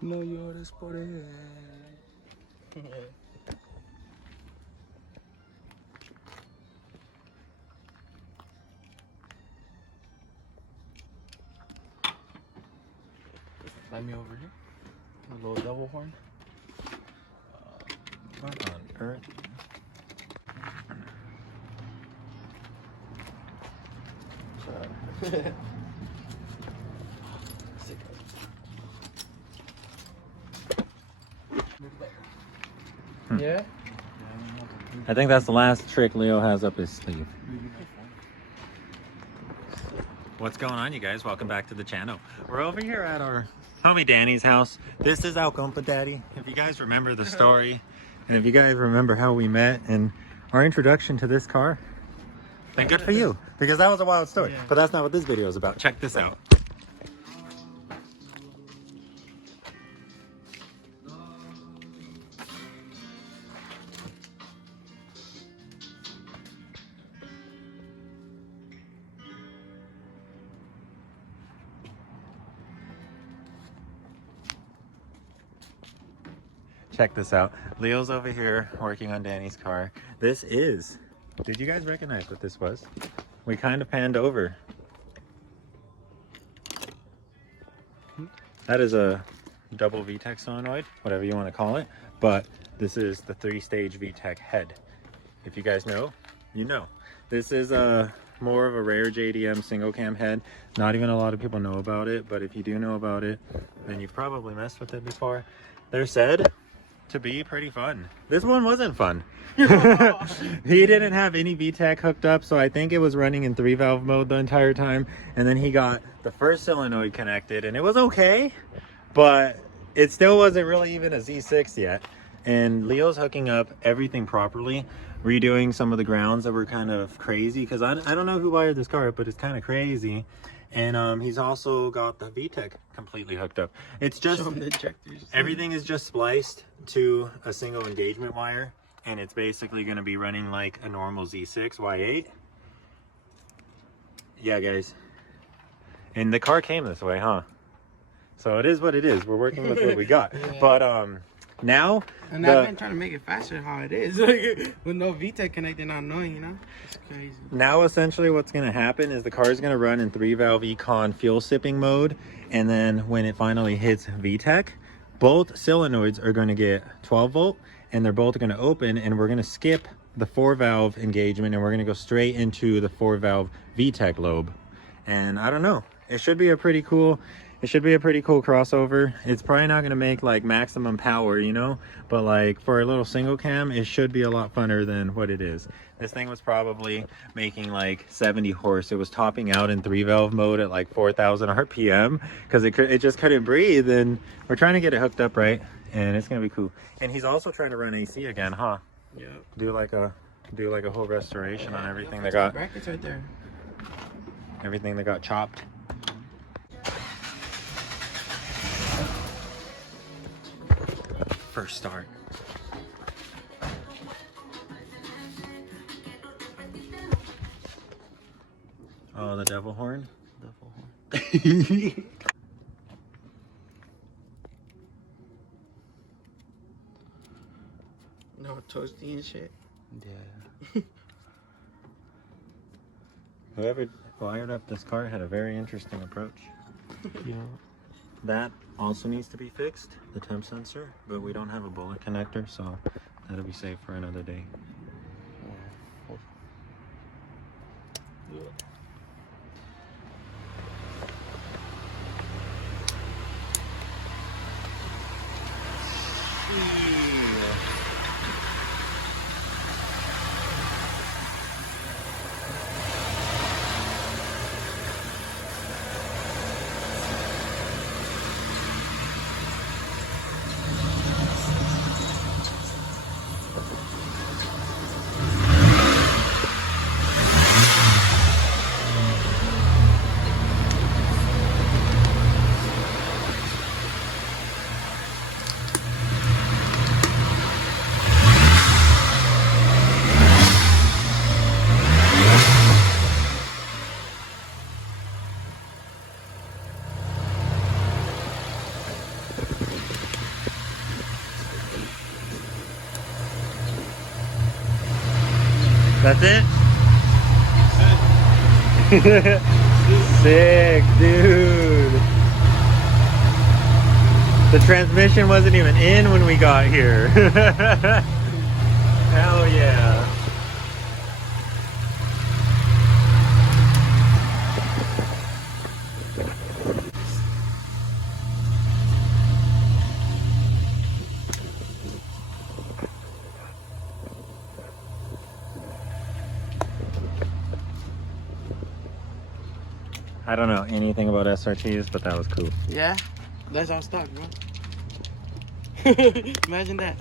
No llores por él. Find me over here. A little double horn. What on earth? Sorry. Yeah? I think that's the last trick Leo has up his sleeve. What's going on, you guys? Welcome back to the channel. We're over here at our homie Danny's house. This is our compa daddy. If you guys remember the story, and if you guys remember how we met and our introduction to this car, then good for you, because that was a wild story. But that's not what this video is about. Check this out. Check this out. Leo's over here working on Danny's car. This is, did you guys recognize what this was? We kind of panned over. That is a double VTEC solenoid, whatever you want to call it. But this is the 3-stage VTEC head. If you guys know, you know. This is more of a rare JDM single cam head. Not even a lot of people know about it, but if you do know about it, then you've probably messed with it before. They're said to be pretty fun. This one wasn't fun. He didn't have any VTEC hooked up, so I think it was running in 3-valve mode the entire time. And then he got the first solenoid connected, and it was okay, but it still wasn't really even a Z6 yet. And Leo's hooking up everything properly, redoing some of the grounds that were kind of crazy, because I don't know who wired this car up, but it's kind of crazy. And he's also got the VTEC completely hooked up. It's just everything is just spliced to a single engagement wire, and it's basically going to be running like a normal Z6 Y8. Yeah, guys. And the car came this way, huh? So it is what it is. We're working with what we got. But now, and I've been trying to make it faster how it is. Like, with no VTEC connected, not knowing, you know? It's crazy. Now, essentially, what's going to happen is the car is going to run in 3-valve Econ fuel sipping mode. And then when it finally hits VTEC, both solenoids are going to get 12 volt. And they're both going to open. And we're going to skip the 4-valve engagement. And we're going to go straight into the 4-valve VTEC lobe. And I don't know. It should be a pretty cool... It should be a pretty cool crossover. It's probably not going to make like maximum power, you know, but like for a little single cam, it should be a lot funner than what it is. This thing was probably making like 70 horse. It was topping out in 3-valve mode at like 4,000 RPM because it just couldn't breathe. And we're trying to get it hooked up right, and it's going to be cool. And he's also trying to run AC again, huh? Yeah. Do like a whole restoration on everything that got brackets right there. Everything that got chopped. First start. Oh, the devil horn? Devil horn. No toasty and shit. Yeah. Whoever wired up this car had a very interesting approach. Yeah. That also needs to be fixed, the temp sensor, but we don't have a bullet connector, so that'll be safe for another day. That's it? Sick, dude. The transmission wasn't even in when we got here. Hell yeah. I don't know anything about SRTs, but that was cool. Yeah, that's our stock, bro. Imagine that.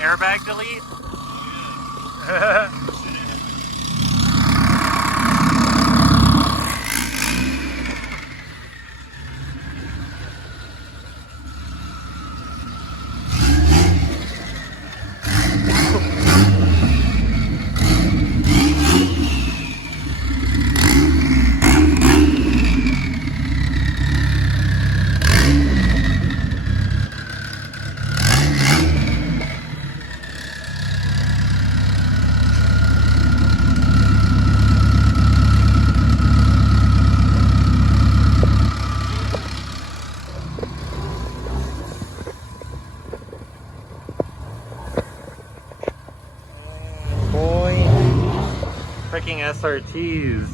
Airbag delete? Boy, freaking SRTs.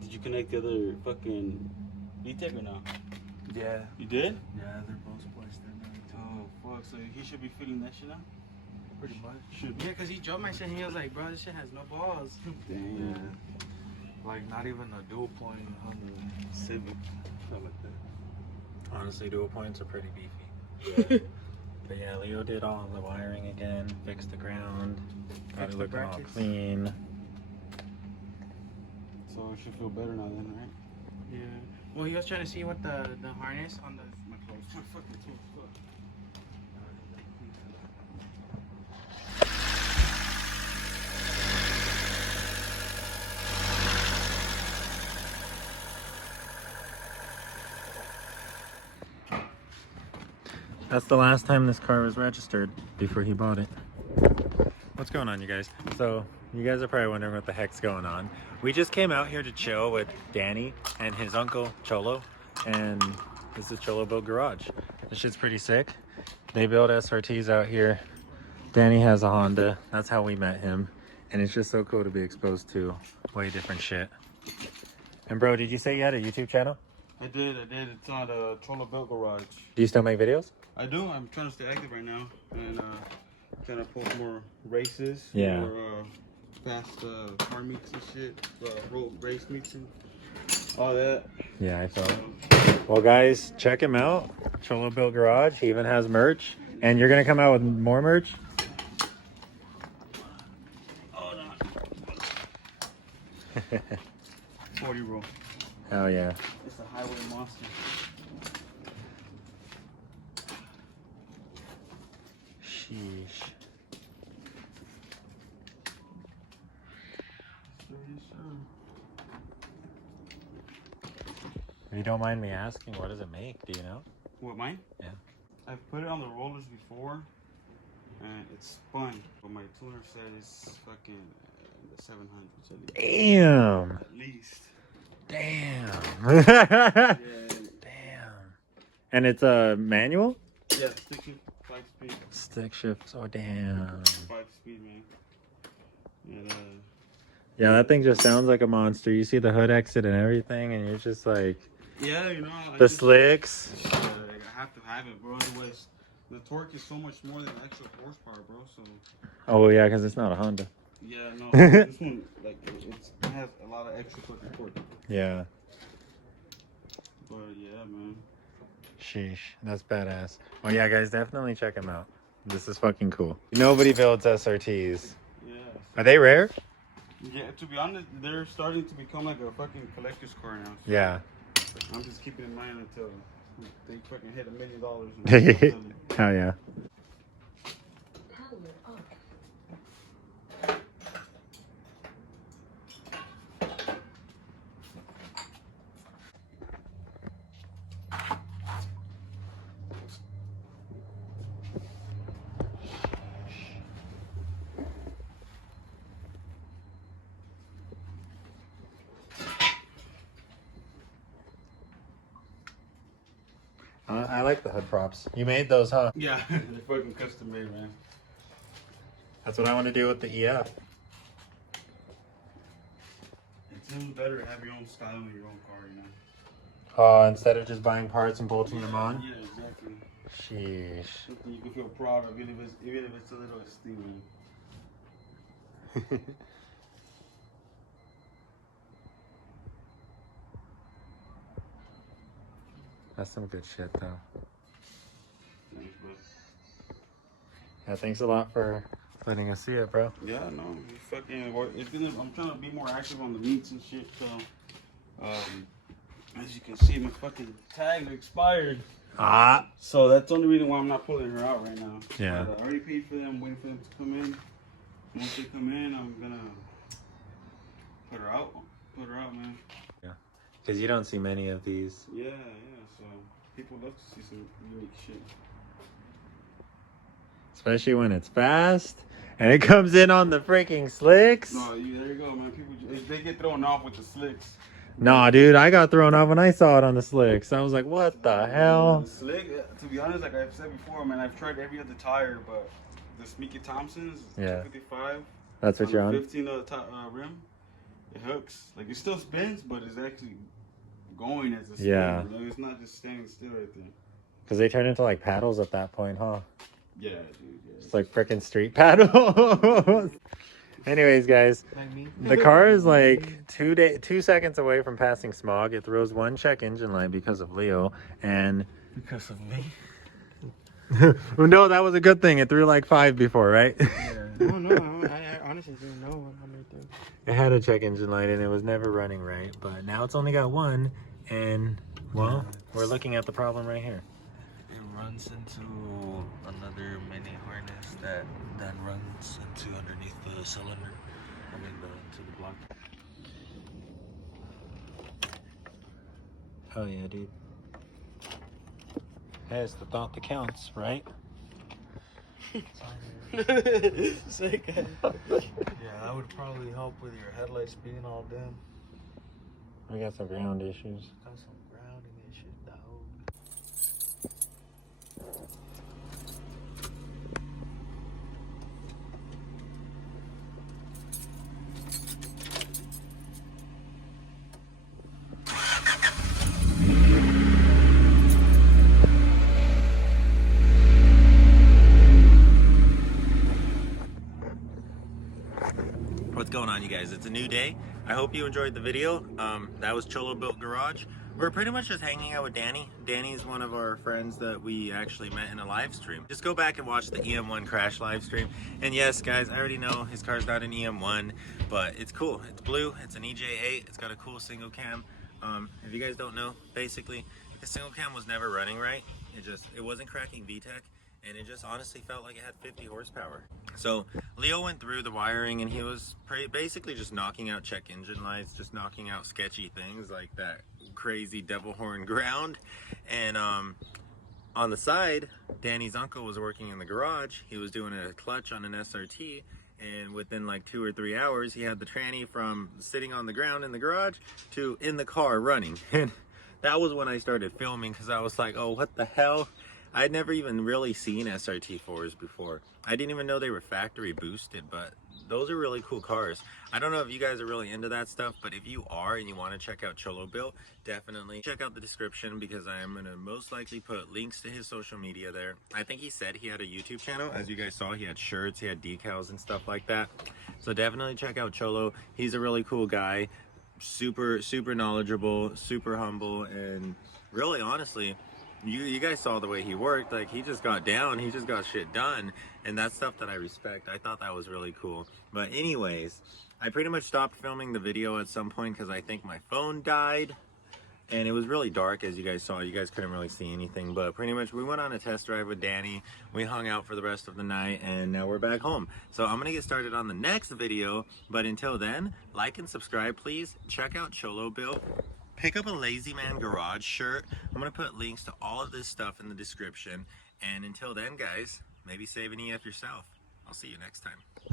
Did you connect the other fucking VTEC or no? Yeah. You did? Yeah, they're both spliced in now. Oh fuck! So he should be feeling that shit now. Pretty much. Should Yeah, because he drove my shit and he was like, bro, this shit has no balls. Damn. Yeah. Like, not even a dual point Honda Civic. Not like that. Honestly, dual points are pretty beefy. But yeah, Leo did all the wiring again, fixed the ground, got Fixed it the looking all brackets. clean. So it should feel better now then, right? Yeah. Well, he was trying to see what the harness on the. My clothes. My fucking clothes. Fuck. That's the last time this car was registered before he bought it. What's going on, you guys? So, you guys are probably wondering what the heck's going on. We just came out here to chill with Danny and his uncle, Cholo, and this is Cholo Build Garage. This shit's pretty sick. They build SRTs out here. Danny has a Honda. That's how we met him. And it's just so cool to be exposed to way different shit. And bro, did you say you had a YouTube channel? I did. It's on the Turbo Srt4 Garage. Do you still make videos? I do. I'm trying to stay active right now and trying to post more races. Yeah. More fast car meets and shit. Road race meets and Oh, that. Yeah, I thought. Well, guys, check him out. Cholo Bill Garage. He even has merch. And you're going to come out with more merch? Oh, no. 40 roll. Oh, yeah. It's a highway monster. Sheesh. If you don't mind me asking, what does it make? Do you know? What, mine? Yeah. I've put it on the rollers before, and it's spun. But my tuner said it's fucking the 700s at least. Damn. At least. Damn. Yeah. Damn. And it's a manual? Yeah, stick shift, 5-speed. Stick shift. Oh, damn. 5-speed, man. And, Yeah, that thing just sounds like a monster. You see the hood exit and everything, and you're just like... yeah, you know. The slicks. I have to have it, bro. Otherwise, the torque is so much more than actual horsepower, bro. So. Oh, yeah, because it's not a Honda. Yeah, no. This one, like, it has a lot of extra fucking torque. Yeah. But yeah, man. Sheesh. That's badass. Well, yeah, guys, definitely check him out. This is fucking cool. Nobody builds SRTs. Yeah. Are they rare? Yeah, to be honest, they're starting to become like a fucking collector's car now. So Yeah. I'm just keeping in mind until they fucking hit $1 million. Hell yeah. I like the hood props. You made those, huh? Yeah, they're fucking custom made, man. That's what I want to do with the EF. It's even better to have your own style in your own car, you know. Instead of just buying parts and bolting them on? Yeah, exactly. Sheesh. Something you can feel proud of, even if it's a little esteem. That's some good shit, though. Thanks, bro. Yeah, thanks a lot for letting us see it, bro. Yeah, no, you fucking. I'm trying to be more active on the meets and shit. So, as you can see, my fucking tags are expired. Ah. So that's the only reason why I'm not pulling her out right now. Yeah. But I already paid for them. Waiting for them to come in. Once they come in, I'm gonna put her out. Put her out, man. Yeah. Because you don't see many of these. Yeah. So people love to see some unique shit. Especially when it's fast and it comes in on the freaking slicks. No, there you go, man. People, they get thrown off with the slicks. Nah, dude, I got thrown off when I saw it on the slicks. I was like, what the hell? The slick, to be honest, like I've said before, man, I've tried every other tire, but the Smeaky Thompson's 255. That's what you're on? 15 rim. It hooks. Like it still spins, but it's actually going as a spin. Yeah. Like, it's not just staying still right there. Because they turn into like paddles at that point, huh? Yeah, dude. Yeah. It's like freaking street paddles. Anyways, guys, the car is like 2 seconds away from passing smog. It throws 1 check engine light because of Leo, and Because of me. well, no, that was a good thing. It threw like 5 before, right? Yeah. No, I honestly didn't know how many things. It had a check engine light and it was never running right, but now it's only got 1, and well, we're looking at the problem right here. It runs into another mini harness that then runs into underneath the cylinder. I mean, into the block. Hell yeah, dude. Hey, it's the thought that counts, right? Sick. Yeah, that would probably help with your headlights being all dim. We got some ground issues. Got some grounding issues, dog. What's going on, you guys? It's a new day. I hope you enjoyed the video. That was Cholo Built Garage. We're pretty much just hanging out with Danny. Danny's one of our friends that we actually met in a live stream. Just go back and watch the EM1 crash live stream. And yes, guys, I already know his car's not an EM1, but it's cool. It's blue, it's an EJ8, it's got a cool single cam. If you guys don't know, basically, the single cam was never running right. It wasn't cracking VTEC, and it just honestly felt like it had 50 horsepower. So Leo went through the wiring and he was basically just knocking out check engine lights, just knocking out sketchy things like that crazy devil horn ground. And on the side, Danny's uncle was working in the garage. He was doing a clutch on an SRT, and within like 2 or 3 hours, he had the tranny from sitting on the ground in the garage to in the car running. And that was when I started filming, because I was like, oh, what the hell? I'd never even really seen SRT4s before. I didn't even know they were factory boosted, but those are really cool cars. I don't know if you guys are really into that stuff, but if you are and you want to check out Cholo Built, definitely check out the description, because I am going to most likely put links to his social media there. I think he said he had a YouTube channel. As you guys saw, he had shirts, he had decals and stuff like that. So definitely check out Cholo. He's a really cool guy. Super knowledgeable, super humble, and really honestly, you guys saw the way he worked. Like, he just got down, he just got shit done, and that's stuff that I respect. I thought that was really cool. But anyways, I pretty much stopped filming the video at some point because I think my phone died, and it was really dark. As you guys saw, you guys couldn't really see anything, but pretty much we went on a test drive with Danny. We hung out for the rest of the night, and now we're back home. So I'm gonna get started on the next video, but until then, like and subscribe, please. Check out Cholo Built. Pick up a Lazy Man Garage shirt. I'm gonna put links to all of this stuff in the description. And until then, guys, maybe save an EF yourself. I'll see you next time.